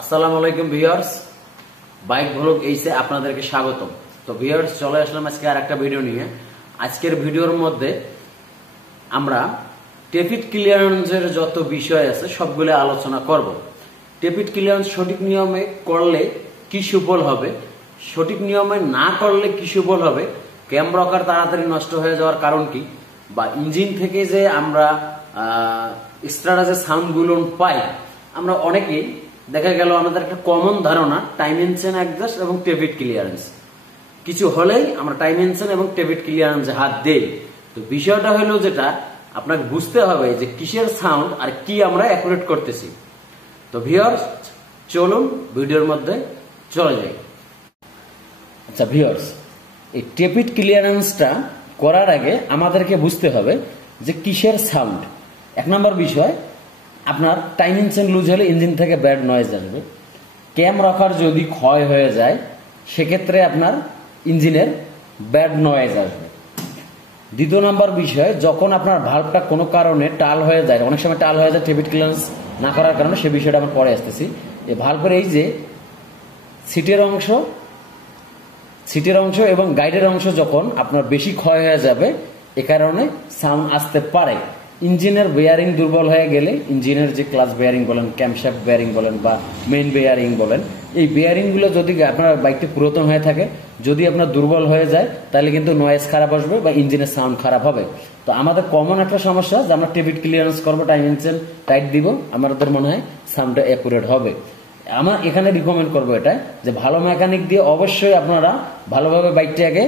আসসালামু আলাইকুম viewers, bike blog এইসে আপনাদেরকে স্বাগতম। তো ভিউয়ার্স, চলে আসলাম আজকে আর একটা ভিডিও নিয়ে। আজকের ভিডিওর মধ্যে আমরা টেপিট ক্লিয়ারেন্সের যত বিষয় আছে সবগুলো আলোচনা করব। টেপিট ক্লিয়ারেন্স সঠিক নিয়মে করলে কি সুফল হবে, সঠিক নিয়মে না করলে কি সুফল হবে, ক্যাম রকার তাড়াতাড়ি নষ্ট হয়ে যাওয়ার কারণ কি, বা ইঞ্জিন থেকে যে আমরা এক্সট্রা যে সাউন্ডগুলো পাই, আমরা অনেকেই দেখা গেল আমাদের একটা কমন ধারণা টাইম এনচেন অ্যাডজাস্ট এবং টেপিট ক্লিয়ারেন্স, কিছু হলেই আমরা টাইম এনচেন এবং টেপিট ক্লিয়ারেন্সে হাত দেই। তো বিষয়টা হলো যেটা আপনাকে বুঝতে হবে যে কিসের সাউন্ড আর কি আমরা অ্যাকুরেট করতেছি। তো ভিউয়ার্স, চলুন ভিডিওর মধ্যে চলে যাই। আচ্ছা ভিউয়ার্স, এই টেপিট ক্লিয়ারেন্সটা করার আগে আমাদেরকে বুঝতে হবে যে কিসের সাউন্ড। এক নম্বর বিষয়, আপনার টাইম এনচেন লুজ হলে ইঞ্জিন থেকে ব্যাড নয়েজ আসবে। ক্যাম রকার যদি ক্ষয় হয়ে যায় সেক্ষেত্রে আপনার ইঞ্জিনের ব্যাড নয়েজ আসবে। দ্বিতীয় নম্বর বিষয়, যখন আপনার ভাল্বটা কোনো কারণে টাল হয়ে যায়, অনেক সময় টাল হয়ে যায় টেপিট ক্লিয়ারেন্স না করার কারণে, সে বিষয়টা আমরা পরে আসতেছি। এই ভাল্বের এই যে সিটের অংশ এবং গাইডের অংশ যখন আপনার বেশি ক্ষয় হয়ে যাবে, এ কারণে সাউন্ড আসতে পারে। ইঞ্জিনের বেয়ারিং দুর্বল হয়ে গেলে, ইঞ্জিনের যে ক্লাচ বেয়ারিং বলেন, ক্যামশ্যাফট বেয়ারিং বলেন বা মেইন বেয়ারিং বলেন, এই বেয়ারিংগুলো যদি আপনার বাইকটি পুরাতন হয়ে থাকে, যদি আপনার দুর্বল হয়ে যায়, তাহলে কিন্তু নয়েজ খারাপ আসবে বা ইঞ্জিনের সাউন্ড খারাপ হবে। তো আমাদের কমন একটা সমস্যা যে আমরা টেপিট ক্লিয়ারেন্স করবো, টাইম এনচেন টাইট দিব, আমাদের মনে হয় সাউন্ডটা অ্যাকুরেট হবে। আমার এখানে রিকমেন্ড করবো এটা যে ভালো মেকানিক দিয়ে অবশ্যই আপনারা ভালোভাবে বাইকটাকে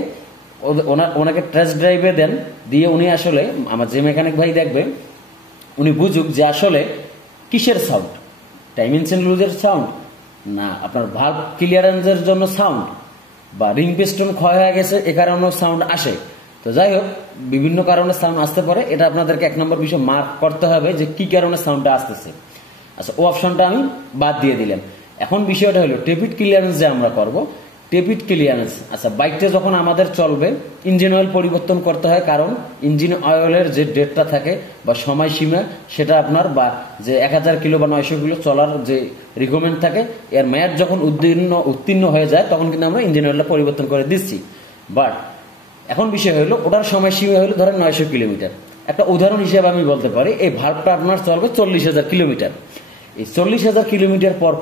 ওনাকে টেস্ট ড্রাইভে দেন, দিয়ে উনি আসলে আমার যে মেকানিক ভাই দেখবে উনি বুঝুক যে আসলে কিসের সাউন্ড, টাইম এনচেন লুজের সাউন্ড না আপনার ভাল্ব ক্লিয়ারেন্সের জন্য সাউন্ড, বা রিং পিস্টন ক্ষয় হয়ে গেছে এ কারণেও সাউন্ড আসে। তো যাই হোক, বিভিন্ন কারণে সাউন্ড আসতে পারে, এটা আপনাদেরকে এক নম্বর বিষয় মার্ক করতে হবে যে কি কারণে সাউন্ডটা আসতেছে। আচ্ছা, ও অপশনটা আমি বাদ দিয়ে দিলাম। এখন বিষয়টা হলো টেপিট ক্লিয়ারেন্স যে আমরা করব, টেপিট ক্লিয়ারেন্স। আচ্ছা, বাইকটা যখন আমাদের চলবে ইঞ্জিন অয়েল পরিবর্তন করতে হয়, কারণ ইঞ্জিন অয়েলের যে ডেটটা থাকে বা সময়সীমা, সেটা আপনার বা যে 1000 কিলো বা 900 কিলো চলার যে রিকমেন্ড থাকে, এর মেয়াদ যখন উত্তীর্ণ হয়ে যায় তখন কিন্তু আমরা ইঞ্জিন অয়েলটা পরিবর্তন করে দিচ্ছি। বাট এখন বিষয় হলো ওটার সময়সীমা হলো ধরেন 900 কিলোমিটার। একটা উদাহরণ হিসেবে আমি বলতে পারি, এই ভাল্বটা আপনার চলবে 40,000 কিলোমিটার। এই 40,000 কিলোমিটার পর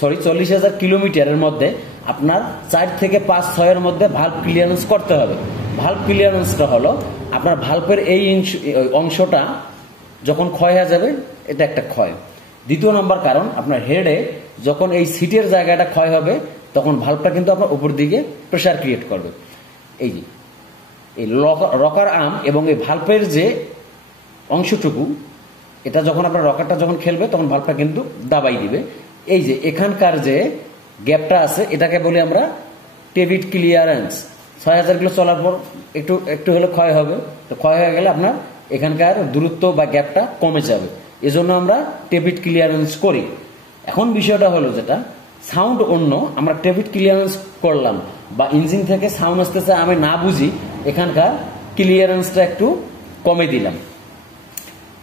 40,000 কিলোমিটারের মধ্যে আপনার 4 থেকে 5-6 মধ্যে ভাল্ব ক্লিয়ারেন্স করতে হবে। ভাল্ব ক্লিয়ারেন্সটা হলো আপনার ভাল্বের এই অংশটা যখন ক্ষয় হয়ে যাবে, এটা একটা ক্ষয়। দ্বিতীয় নম্বর কারণ, আপনার হেডে যখন এই সিটের জায়গাটা ক্ষয় হবে তখন ভাল্বটা কিন্তু আপনার উপর দিকে প্রেসার ক্রিয়েট করবে। এই যে এই রকার আর্ম এবং এই ভাল্বের যে অংশটুকু, এটা যখন আপনার রকারটা যখন খেলবে তখন ভাল্বটা কিন্তু দাবাই দিবে। এই যে এখানকার যে গ্যাপটা আছে, এটাকে বলি আমরা টেপিট ক্লিয়ারেন্স। 6000 কিলো চলার পর একটু হলে ক্ষয় হবে। তো ক্ষয় হয়ে গেলে আপনার এখানকার দূরত্ব বা গ্যাপটা কমে যাবে, এজন্য আমরা টেপিট ক্লিয়ারেন্স করি। এখন বিষয়টা হলো যেটা সাউন্ড অন্য, আমরা টেপিট ক্লিয়ারেন্স করলাম বা ইঞ্জিন থেকে সাউন্ড আসতেছে আমি না বুঝি, এখানকার ক্লিয়ারেন্সটা একটু কমে দিলাম।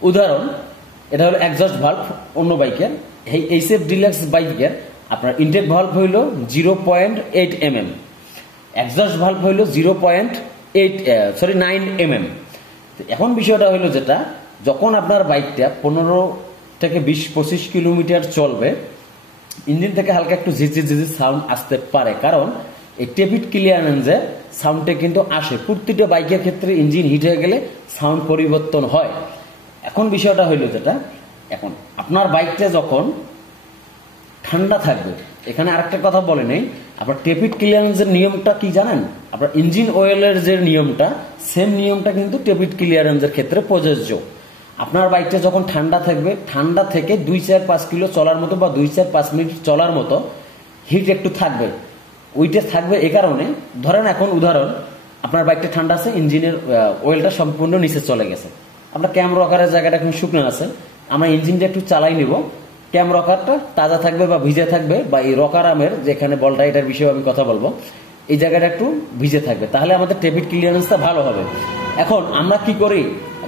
উদাহরণ, এটা হলো এক্সস্ট ভাল্ব অন্য বাইকের, এই এইচএফ ডিলাক্স বাইকের আপনার ইনটেক ভাল্ব হইল 0.8 mm, এক্সস্ট ভাল্ব হইল 9 mm। এখন বিষয়টা হইলো যেটা যখন আপনার বাইকটা 15 থেকে 20-25 কিলোমিটার চলবে, ইঞ্জিন থেকে হালকা একটু ঝিঝি সাউন্ড আসতে পারে, কারণ এই টেপিট ক্লিয়ারেন্সের সাউন্ডটা কিন্তু আসে। প্রতিটা বাইকের ক্ষেত্রে ইঞ্জিন হিট হয়ে গেলে সাউন্ড পরিবর্তন হয়। এখন বিষয়টা হইল যেটা, এখন আপনার বাইকটা যখন ঠান্ডা থাকবে, এখানে আরেকটা কথা বলে নেই, আপনার টেপিট ক্লিয়ারেন্সের নিয়মটা কি জানেন? আপনার ইঞ্জিন অয়েলের যে নিয়মটা, সেম নিয়মটা কিন্তু টেপিট ক্লিয়ারেন্সের ক্ষেত্রে প্রযোজ্য। আপনার বাইকটা যখন ঠান্ডা থাকবে, ঠান্ডা থেকে 2-4-5 কিলো চলার মতো বা 2-4-5 মিনিট চলার মতো হিট একটু থাকবে, ওইটা থাকবে। এ কারণে ধরেন, এখন উদাহরণ, আপনার বাইকটা ঠান্ডা আছে, ইঞ্জিনের অয়েলটা সম্পূর্ণ নিচে চলে গেছে, আপনার ক্যাম রকারের জায়গাটা এখন শুকনো আছে, আমরা ইঞ্জিনটা একটু চালাই নিব, ক্যাম রকারটা তাজা থাকবে বা ভিজে থাকবে, বা এই রকার আমের যেখানে বলটা, এটার বিষয়ে আমি কথা বলবো, এই জায়গাটা একটু ভিজে থাকবে, তাহলে আমাদের টেপিট ক্লিয়ারেন্সটা ভালো হবে। এখন আমরা কি করি,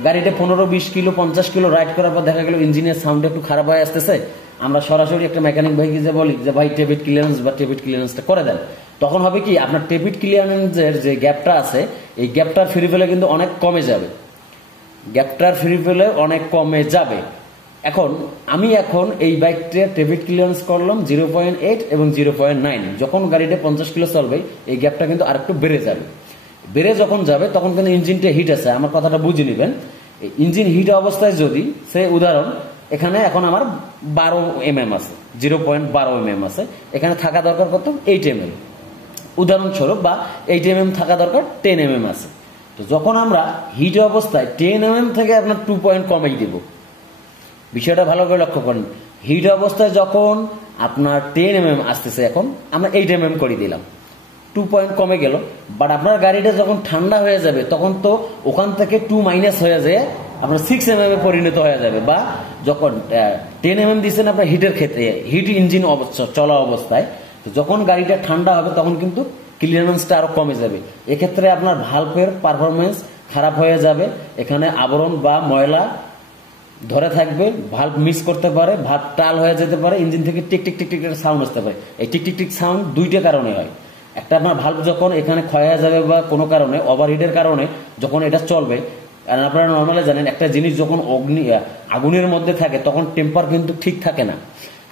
গাড়িটা 15-20 কিলো 50 কিলো রাইড করার পর দেখা গেল ইঞ্জিনের সাউন্ড একটু খারাপ হয়ে আসতেছে, আমরা সরাসরি একটা মেকানিক ভাইকে যে বলি যে ভাই টেবিট ক্লিয়ারেন্স বা টেবিট ক্লিয়ারেন্সটা করে দেন, তখন হবে কি আপনার টেবিট ক্লিয়ারেন্সের যে গ্যাপটা আছে এই গ্যাপটার ফ্রি ফেলে কিন্তু অনেক কমে যাবে, গ্যাপটার ফ্রি ফেলে অনেক কমে যাবে। এখন আমি এই বাইকটা টেবিট ক্লিয়ারেন্স করলাম 0.8 এবং 0.9, যখন গাড়িটা 50 কিলো চলবে এই গ্যাপটা কিন্তু আরেকটু বেড়ে যাবে। বেড়ে যখন যাবে তখন কিন্তু ইঞ্জিনটা হিট আছে, আমার কথাটা বুঝে নেবেন। ইঞ্জিন হিট অবস্থায় যদি সে উদাহরণ এখানে এখন আমার 12 mm আছে, 0.12 mm আছে, এখানে থাকা দরকার কত 8 mm উদাহরণস্বরূপ, বা 8 mm থাকা দরকার 10 mm আছে। তো যখন আমরা হিট অবস্থায় 10 mm থেকে আপনার 2 পয়েন্ট কমাই দেব, বিষয়টা ভালো করে লক্ষ্য করেন। হিট অবস্থায় যখন আপনার 10 mm আসতেছে, এখন আমরা 8 mm করে দিলাম, 2 পয়েন্ট কমে গেল। বাট আপনার গাড়িটা যখন ঠান্ডা হয়ে যাবে তখন তো ওখান থেকে 2 মাইনাস হয়ে যায় আপনার 6 mm এ পরিণত হয়ে যাবে। বা যখন 10 mm দিচ্ছেন আপনার হিটের ক্ষেত্রে, হিট ইঞ্জিন চলা অবস্থায়, তো যখন গাড়িটা ঠান্ডা হবে তখন কিন্তু ক্লিয়ারেন্সটা আরো কমে যাবে। এক্ষেত্রে আপনার ভালভের পারফরমেন্স খারাপ হয়ে যাবে, এখানে আবরণ বা ময়লা ধরে থাকবে, ভালভ মিস করতে পারে, ভালভ টাল হয়ে যেতে পারে, ইঞ্জিন থেকে tick tick tick tick sound আসতে পারে। এই টিক টিক টিক সাউন্ড দুইটা কারণে হয়। একটা আপনার ভালভ যখন এখানে ক্ষয় হয়ে যাবে বা কোনো কারণে ওভারহিটের কারণে যখন এটা চলবে, কারণ আপনারা নর্মালি জানেন একটা জিনিস যখন আগুনের মধ্যে থাকে তখন টেম্পার কিন্তু ঠিক থাকে না।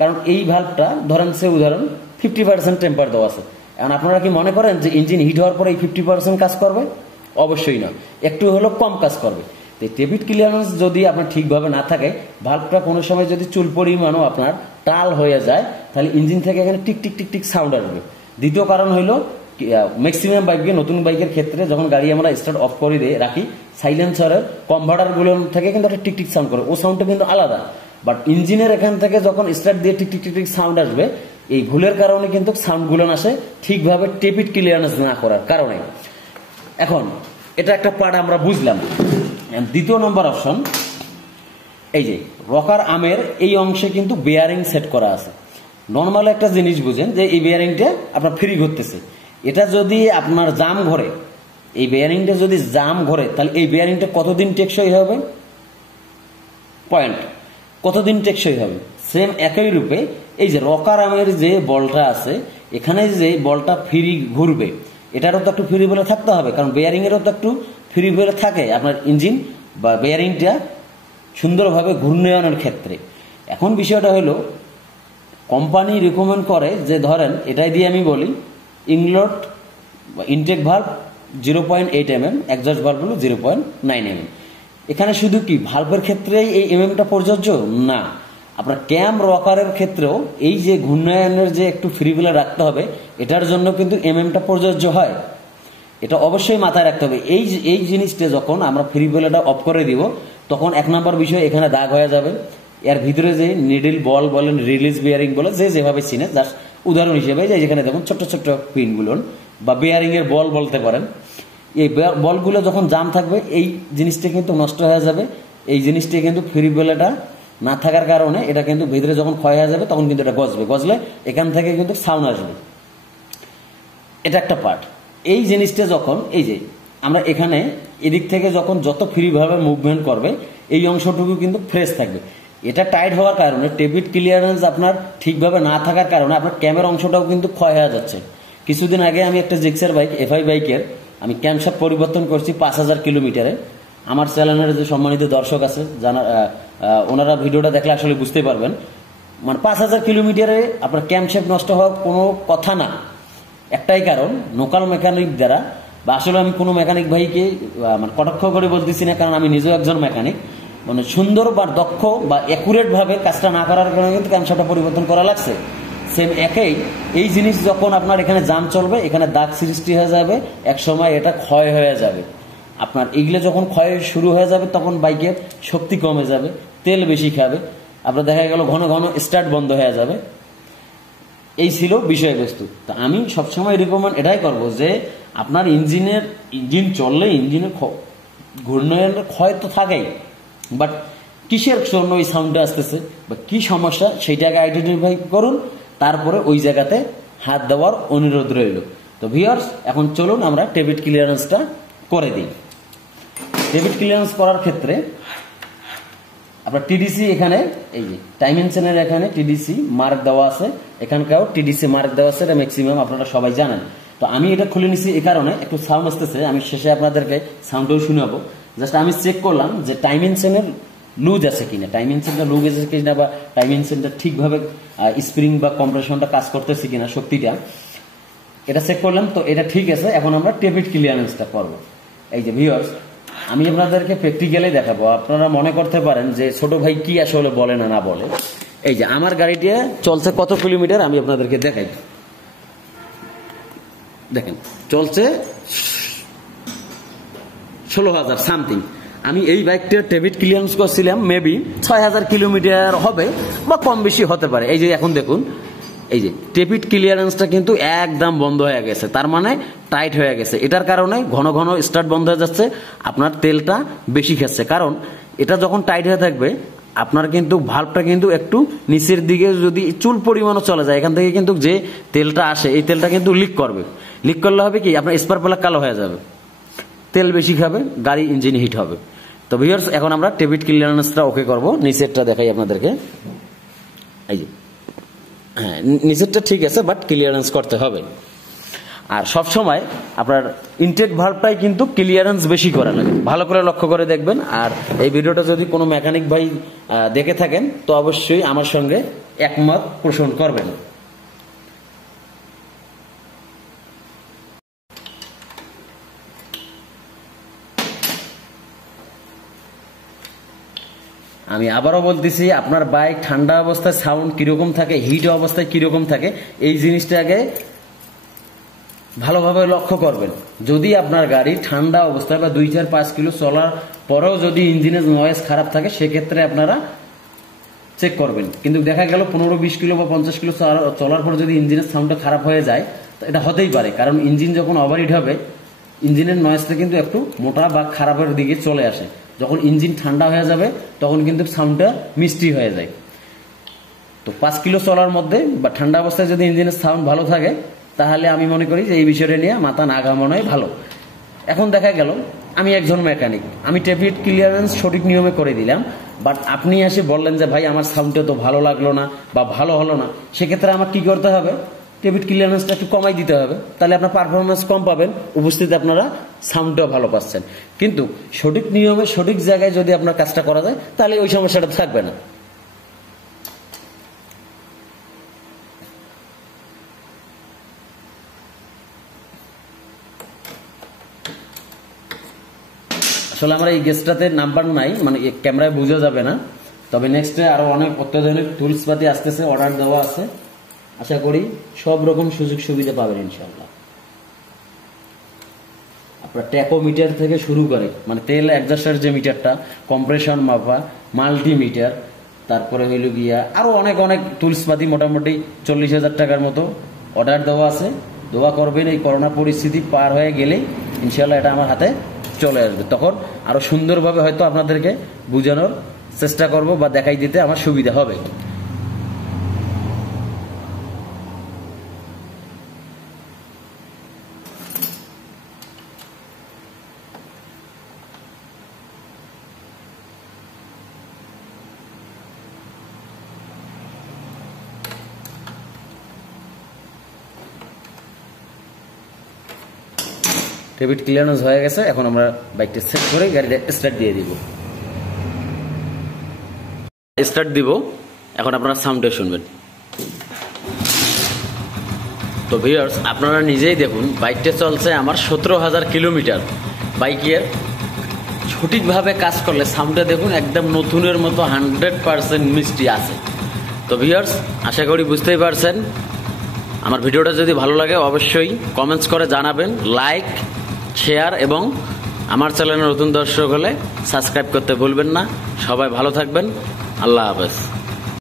কারণ এই ভালভটা ধরেন সে উদাহরণ 50% টেম্পার দেওয়া আছে। এখন আপনারা কি মনে করেন যে ইঞ্জিন হিট হওয়ার পরে এই 50% কাজ করবে? অবশ্যই না, একটু হলেও কম কাজ করবে। তো টেবিট ক্লিয়ারেন্স যদি আপনার ঠিকভাবে না থাকে, ভালভটা কোনো সময় যদি চুল পরিমাণও আপনার টাল হয়ে যায়, তাহলে ইঞ্জিন থেকে এখানে tick tick tick tick sound আসবে। দ্বিতীয় কারণ হইল ম্যাক্সিমাম বাইকে, নতুন বাইকের ক্ষেত্রে যখন গাড়ি আমরা স্টার্ট অফ করে দিয়ে রাখি, সাইলেন্সারের কনভার্টারগুলো থেকে কিন্তু একটা টিক টিক সাউন্ড করে, ও সাউন্ডটা কিন্তু আলাদা। বাট ইঞ্জিনের এখান থেকে যখন স্টার্ট দিয়ে tick tick tick tick sound আসবে, এই ভুলের কারণে কিন্তু সাউন্ডগুলো আসে ঠিকভাবে টেবিট ক্লিয়ারেন্স না করার কারণে। এখন এটা একটা পার্ট আমরা বুঝলাম। দ্বিতীয় নম্বর অপশন, এই যে রকার আমের এই অংশে কিন্তু বেয়ারিং সেট করা আছে। নর্মাল একটা জিনিস বুঝেন যে এই বেয়ারিংটা আপনার ফ্রি ঘুরতেছে, এটা যদি আপনার জাম ঘরে, এই বেয়ারিংটা যদি জাম ঘরে, তাহলে এই বেয়ারিংটা কতদিন টেকসই হবে? পয়েন্ট, কতদিন টেকসই হবে? সেম একই রূপে এই যে রকার আমের যে বলটা আছে, এখানে যে বলটা ফ্রি ঘুরবে, এটারও তো একটু ফ্রি বলে থাকতে হবে, কারণ বেয়ারিং এরও তো একটু ফ্রি বলে থাকে আপনার ইঞ্জিন বা বেয়ারিংটা সুন্দরভাবে ঘূর্ণায়নের ক্ষেত্রে। এখন বিষয়টা হলো কোম্পানি রিকমেন্ড করে যে ধরেন এটাই দিয়ে আমি বলি inlet intake valve 0.8 mm, exhaust valve হলো 0.9 mm। এখানে শুধু কি ভালভের ক্ষেত্রেই এই এমএমটা প্রযোজ্য না, আপনার ক্যাম রকারের ক্ষেত্রেও এই যে ঘূর্ণায়নের যে একটু ফ্রি বলে রাখতে হবে, এটার জন্য কিন্তু এমএমটা প্রযোজ্য হয়। এটা অবশ্যই মাথায় রাখতে হবে। এই জিনিসটা যখন আমরা ফ্রি বেলাটা অফ করে দিব, তখন এক নম্বর বিষয় এখানে দাগ হয়ে যাবে। এর ভিতরে যে নিডল বল বলেন, রিলিজ বেয়ারিং বলে, যে যেভাবে চিনে, জাস্ট উদাহরণ হিসেবে যে যেখানে দেখুন ছোট্ট ছোট্ট পিনগুলো বা বেয়ারিং এর বল বলতে পারেন, এই বলগুলো যখন জাম থাকবে এই জিনিসটা কিন্তু নষ্ট হয়ে যাবে। এই জিনিসটা কিন্তু ফ্রি বেলাটা না থাকার কারণে এটা কিন্তু ভিতরে যখন ক্ষয় হয়ে যাবে তখন কিন্তু এটা গজলে এখান থেকে কিন্তু সাউন্ড আসবে। এটা একটা পার্ট। এই জিনিসটা যখন এই যে আমরা এখানে এদিক থেকে যখন যত ফ্রিভাবে মুভমেন্ট করবে, এই অংশটুকু কিন্তু ফ্রেশ থাকবে। এটা টাইট হওয়ার কারণে টেবিট ক্লিয়ারেন্স আপনার ঠিকভাবে না থাকার কারণে আপনার ক্যামের অংশটাও কিন্তু ক্ষয় হয়ে যাচ্ছে। কিছুদিন আগে আমি একটা জিক্সার বাইক এফআই বাইকের আমি ক্যামশাফট পরিবর্তন করছি 5000 কিলোমিটারে। আমার চ্যানেলের যে সম্মানিত দর্শক আছে ওনারা ভিডিওটা দেখলে আসলে বুঝতে পারবেন, মানে 5000 কিলোমিটারে আপনার ক্যামশাফট নষ্ট হওয়ার কোনো কথা না। একটাই কারণ, লোকাল মেকানিক দ্বারা, বা আসলে আমি কোনো মেকানিক ভাইকে মানে কটাক্ষ করে বলতেছি না, কারণ আমি নিজেও একজন মেকানিক, মানে সুন্দর বা দক্ষ বা অ্যাকুরেট ভাবে কাজটা না করার কারণে কিন্তু ক্যামশাফটটা পরিবর্তন করা লাগছে। সেম একই এই জিনিস যখন আপনার এখানে জাম চলবে, এখানে দাগ সৃষ্টি হয়ে যাবে, এক সময় এটা ক্ষয় হয়ে যাবে। আপনার এইগুলো যখন ক্ষয় শুরু হয়ে যাবে তখন বাইকের শক্তি কমে যাবে, তেল বেশি খাবে, আপনার দেখা গেল ঘন ঘন স্টার্ট বন্ধ হয়ে যাবে। এই ছিল বিষয়বস্তু। তা আমি সবসময় রিকমেন্ড এটাই করব যে আপনার ইঞ্জিন চললে ইঞ্জিনের ঘূর্ণায়নের ক্ষয় তো থাকেই, বাট কিসের জন্য ওই সাউন্ডটা আসতেছে বা কি সমস্যা সেইটাকে আইডেন্টিফাই করুন, তারপরে ওই জায়গাতে হাত দেওয়ার অনুরোধ রইল। তো ভিউয়ার্স, এখন চলুন আমরা টেবিট ক্লিয়ারেন্সটা করে দিই। টেবিট ক্লিয়ারেন্স করার ক্ষেত্রে আপনার টিডিসি এখানে এই যে ডাইমেনশনের এখানে টিডিসি মার্ক দেওয়া আছে, এখানকাও টিডিসি মার্ক দেওয়া আছে, এটা ম্যাক্সিমাম আপনারা সবাই জানেন। তো আমি এটা খুলে নিছি এই কারণে, একটু সাউন্ড আসতেছে, আমি শেষে আপনাদেরকে সাউন্ডও শোনাবো। জাস্ট আমি চেক করলাম যে ডাইমেনশনের লুজ আছে কিনা, ডাইমেনশনটা লুজ আছে কিনা, বা ডাইমেনশনটা ঠিকভাবে স্প্রিং বা কম্প্রেশনটা কাজ করতেছে কিনা, শক্তিটা, এটা চেক করলাম। তো এটা ঠিক আছে। এখন আমরা টেবিট ক্লিয়ারেন্সটা করবো। এই যে ভিউয়ার্স, আমি আপনাদেরকে প্র্যাকটিক্যালি দেখাবো। আপনারা মনে করতে পারেন যে ছোট ভাই কি আসলে বলে না বলে। এই যে আমার গাড়িটা চলছে কত কিলোমিটার আমি আপনাদেরকে দেখাই। দেখেন চলছে 16,000 সামথিং। আমি এই বাইকটার ডেবিট ক্লিয়ারেন্স করছিলাম মেবি 6,000 কিলোমিটার হবে বা কম বেশি হতে পারে। এই যে এখন দেখুন, এই যে ডেবিট ক্লিয়ারেন্সটা কিন্তু একদম বন্ধ হয়ে গেছে, তার মানে টাইট হয়ে গেছে। এটার কারণে ঘন ঘন স্টার্ট বন্ধ হয়ে যাচ্ছে, আপনার তেলটা বেশি খাচ্ছে। কারণ এটা যখন টাইট হয়ে থাকবে আপনার কিন্তু ভাল্বটা কিন্তু একটু নিচের দিকে যদি চুল পরিমাণও চলে যায়, এখান থেকে কিন্তু যে তেলটা আসে এই তেলটা কিন্তু লিক করবে। লিক করলে হবে কি, আপনার স্পার প্লাগ কালো হয়ে যাবে, তেল বেশি খাবে, গাড়ি ইঞ্জিন হিট হবে। তো ভিউয়ার্স, এখন আমরা ডেবিট ক্লিয়ারেন্সটা ওকে করব। নিচেরটা দেখাই আপনাদেরকে। এই যে হ্যাঁ, নিচেরটা ঠিক আছে, বাট ক্লিয়ারেন্স করতে হবে। আর সব সময় আপনার ইনটেক ভাল্বটাই কিন্তু ক্লিয়ারেন্স বেশি করা লাগে, ভালো করে লক্ষ্য করে দেখবেন। আর এই ভিডিওটা যদি কোনো মেকানিক ভাই দেখে থাকেন তো অবশ্যই আমার সঙ্গে একমত পোষণ করবেন। আমি আবারও বলতেছি, আপনার বাইক ঠান্ডা অবস্থায় সাউন্ড কিরকম থাকে, হিট অবস্থায় কিরকম থাকে, এই জিনিসটাকে ভালোভাবে লক্ষ্য করবেন। যদি আপনার গাড়ি ঠান্ডা অবস্থায় বা 2-4-5 কিলো চলার পরেও যদি ইঞ্জিনের নয়েজ খারাপ থাকে, সেক্ষেত্রে আপনারা চেক করবেন। কিন্তু দেখা গেল 15-20 কিলো বা 50 কিলো চলার পর যদি ইঞ্জিনের সাউন্ডটা খারাপ হয়ে যায়, তো এটা হতেই পারে। কারণ ইঞ্জিন যখন ওভারহিট হবে, ইঞ্জিনের নয়েজটা কিন্তু একটু মোটা বা খারাপের দিকে চলে আসে। যখন ইঞ্জিন ঠান্ডা হয়ে যাবে তখন কিন্তু সাউন্ডটা মিষ্টি হয়ে যায়। তো 5 কিলো চলার মধ্যে বা ঠান্ডা অবস্থায় যদি ইঞ্জিনের সাউন্ড ভালো থাকে, তাহলে আমি মনে করি যে এই বিষয়টা নিয়ে মাথা না ঘামানোই ভালো। এখন দেখা গেল আমি একজন মেকানিক, আমি ডেবিট ক্লিয়ারেন্স সঠিক নিয়মে করে দিলাম, বাট আপনি এসে বললেন যে ভাই আমার সাউন্ডটা তো ভালো লাগলো না বা ভালো হলো না, সেক্ষেত্রে আমার কি করতে হবে, ডেবিট ক্লিয়ারেন্সটা একটু কমাই দিতে হবে। তাহলে আপনার পারফরমেন্স কম পাবেন, উপস্থিতি আপনারা সাউন্ডটাও ভালো পাচ্ছেন। কিন্তু সঠিক নিয়মে সঠিক জায়গায় যদি আপনার কাজটা করা যায়, তাহলে ওই সমস্যাটা থাকবে না। আসলে আমার এই গেস্টটাতে নাম্বার নাই, মানে ক্যামেরায় বোঝা যাবে না। তবে নেক্সটে আরো অনেক অত্যাধুনিক টুলস পাতি আসতেছে, অর্ডার দেওয়া আছে। আশা করি সব রকম সুযোগ সুবিধা পাবেন ইনশাল্লাহ। আপনার ট্যাকোমিটার থেকে শুরু করে, মানে তেল অ্যাডজাস্টার যে মিটারটা, কম্প্রেশন মাপা, মাল্টিমিটার, তারপরে হইল গিয়া আরো অনেক অনেক টুলস পাতি, মোটামুটি 40,000 টাকার মতো অর্ডার দেওয়া আছে। দোয়া করবেন এই করোনা পরিস্থিতি পার হয়ে গেলে ইনশাল্লাহ এটা আমার হাতে চলে আসবে। তখন আরো সুন্দরভাবে হয়তো আপনাদেরকে বোঝানোর চেষ্টা করব বা দেখাই দিতে আমার সুবিধা হবে। ডেবিট ক্লিয়ারেন্স হয়ে গেছে। এখন আমরা বাইকটা সেট করে গাড়িটা স্টার্ট দিয়ে দিব। স্টার্ট দিব, এখন আপনারা সাউন্ডটা শুনবেন। তো ভিউয়ার্স, আপনারা নিজেই দেখুন, বাইকটা চলছে আমার 17,000 কিলোমিটার। বাইকের সঠিকভাবে কাজ করলে সাউন্ডটা দেখুন একদম নতুনের মতো 100% মিষ্টি আছে। তো ভিউয়ার্স, আশা করি বুঝতেই পারছেন। আমার ভিডিওটা যদি ভালো লাগে অবশ্যই কমেন্টস করে জানাবেন, লাইক, শেয়ার এবং আমার চ্যানেলে নতুন দর্শক হলে সাবস্ক্রাইব করতে ভুলবেন না। সবাই ভালো থাকবেন। আল্লাহ হাফেজ।